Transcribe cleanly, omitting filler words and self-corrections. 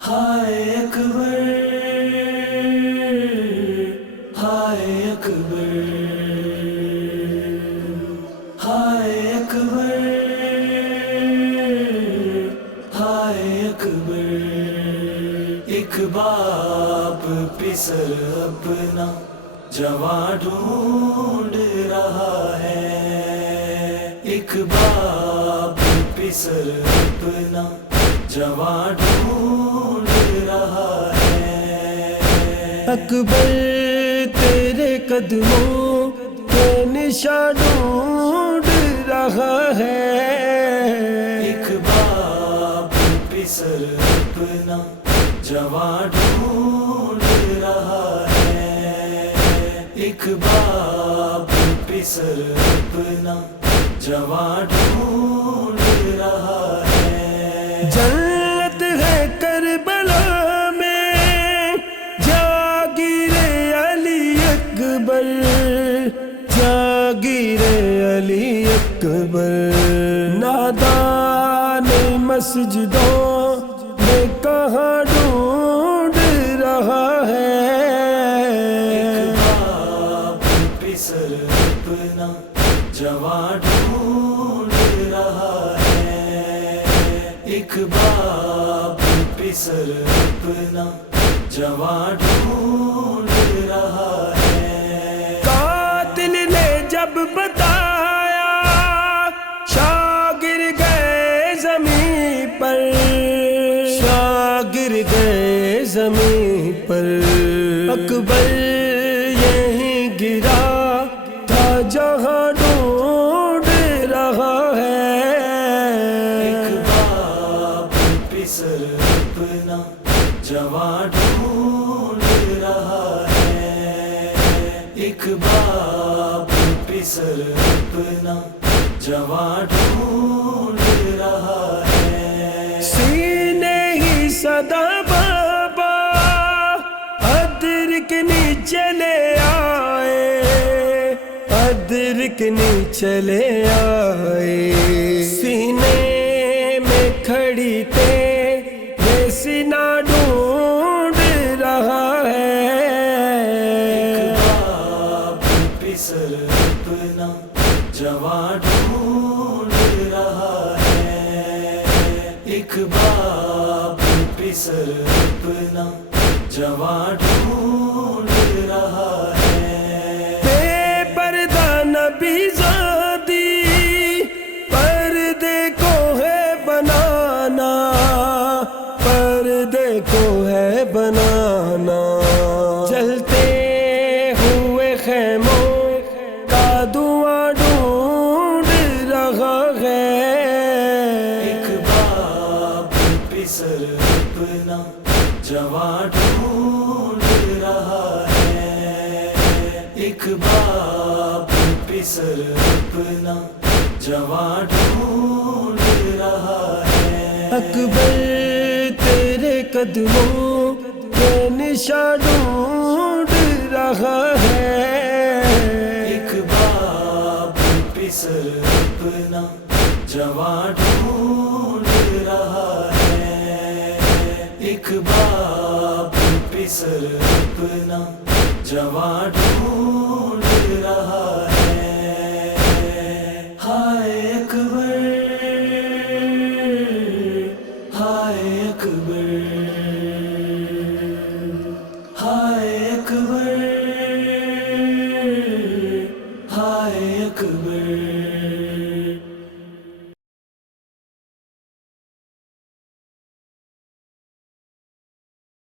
ہائے اکبر ہائے اکبر ہائے اکبر ہائے اکبر ایک باپ پسر اپنا جواں ڈھونڈ رہا ہے ایک باپ پسر اپنا جواں ڈھونڈ رہا ہے اکبر تیرے قدموں کے نشان ڈھونڈ رہا ہے ایک باپ پسر اپنا جواں ڈھونڈ رہا ہے ایک باپ پسر اپنا جواں ڈھونڈ رہا ہے جنت ہے کربلا میں جاگیر علی اکبر جاگیر علی اکبر نادان مسجدوں میں کہاں ڈھونڈ رہا ہے ایک باپ پسر اپنا جواں ڈھونڈ رہا ہے ایک باپ پسر اپنا جواں ڈھونڈ رہا ہے قاتل نے جب بتایا شاگر گئے زمین پر شاگر گئے زمین پر اکبر یہیں گرا تھا جہاں ڈھونڈ رہا ہے ایک باپ پسر اپنا جواں ڈھونڈ رہا ہے ایک باپ پسر اپنا جواں ڈھونڈ رہا ہے سینے ہی صدا بابا ادرک نیچے لے آئے ادرک نیچے لے آئے سینے میں کھڑی تیرے سینہ ڈھونڈ رہا ہے ایک باپ پسر اپنا جواں ڈھونڈ رہا ہے ایک باپ پسر اپنا جواں ڈھونڈ رہا ہے بے پردہ نبی زادی پردے کو ہے بنانا پردے کو ہے بنانا جلتے ہوئے خیموں کا دعا ڈھونڈ رہا ہے ایک باپ پسر اپنا جواں ڈھونڈ رہا ہے ایک باپ پسر اپنا جواں ڈھونڈ رہا ہے اکبر تیرے قدموں کے نشان ڈھونڈ رہا ہے ایک باپ پسر اپنا جواں ڈھونڈ رہا ہے ایک باپ پسر اپنا جواں ڈھونڈ رہا ہے